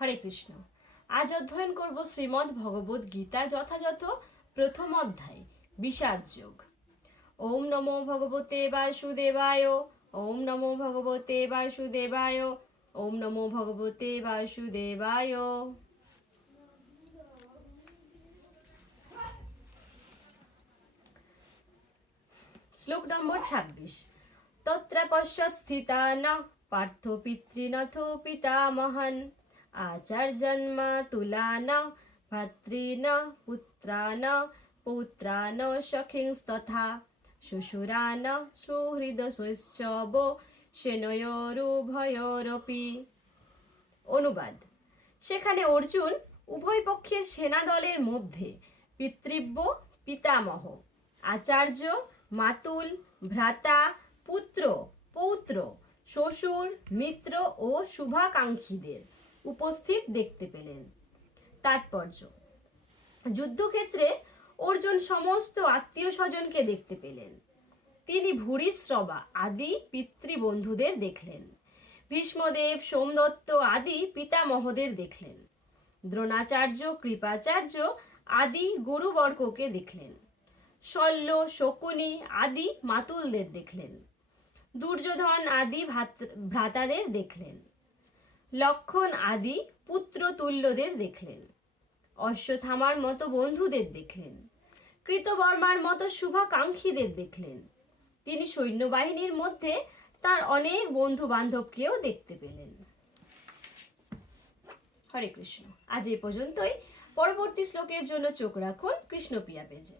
হরে কৃষ্ণ। আজ অধ্যয়ন করব শ্রীমদ্ ভগবদ্ গীতা, যথাযথ প্রথম অধ্যায় বিষাদ যোগ। ওম নমো ভগবতে বাসুদেবায়। ওম নমো ভগবতে বাসুদেবায়। ওম নমো ভগবতে বাসুদেবায়। শ্লোক নম্বর ২৬। তত্র পশ্চাৎ স্থিতান পার্থ পিতৃনথ পিতামহন আচার্যন্ম তুলান ভাতৃন পুত্রান পৌত্রান সখিংস্তথা শ্বশুরান সুহৃদশৈশ্চব সেনয়োরুভয়োরপি। অনুবাদ: সেখানে অর্জুন উভয় পক্ষের সেনাদলের মধ্যে পিতৃব্য পিতামহ, আচার্য, মাতুল, ভ্রাতা, পুত্র, পৌত্র, শ্বশুর, মিত্র ও শুভাকাঙ্ক্ষীদের উপস্থিত দেখতে পেলেন। তাৎপর্য: যুদ্ধক্ষেত্রে অর্জুন সমস্ত আত্মীয় স্বজনকে দেখতে পেলেন। তিনি ভূরিশ্রবা আদি পিতৃবন্ধুদের দেখলেন। ভীষ্মদেব, সোমদত্ত আদি পিতামহদের দেখলেন। দ্রোণাচার্য, কৃপাচার্য আদি গুরুবর্গকে দেখলেন। শল্য, শকুনি আদি মাতুলদের দেখলেন। দুর্যোধন আদি ভ্রাতাদের দেখলেন। লক্ষণ আদি পুত্রতুল্যদের দেখলেন। অশ্বত্থামার মতো বন্ধুদের দেখলেন। কৃতবর্মার মতো শুভাকাঙ্ক্ষীদের দেখলেন। তিনি সৈন্যবাহিনীর মধ্যে তার অনেক বন্ধু বান্ধবকেও দেখতে পেলেন। হরে কৃষ্ণ। আজ এই পর্যন্তই। পরবর্তী শ্লোকের জন্য চোখ রাখুন কৃষ্ণপ্রিয়া পেজে।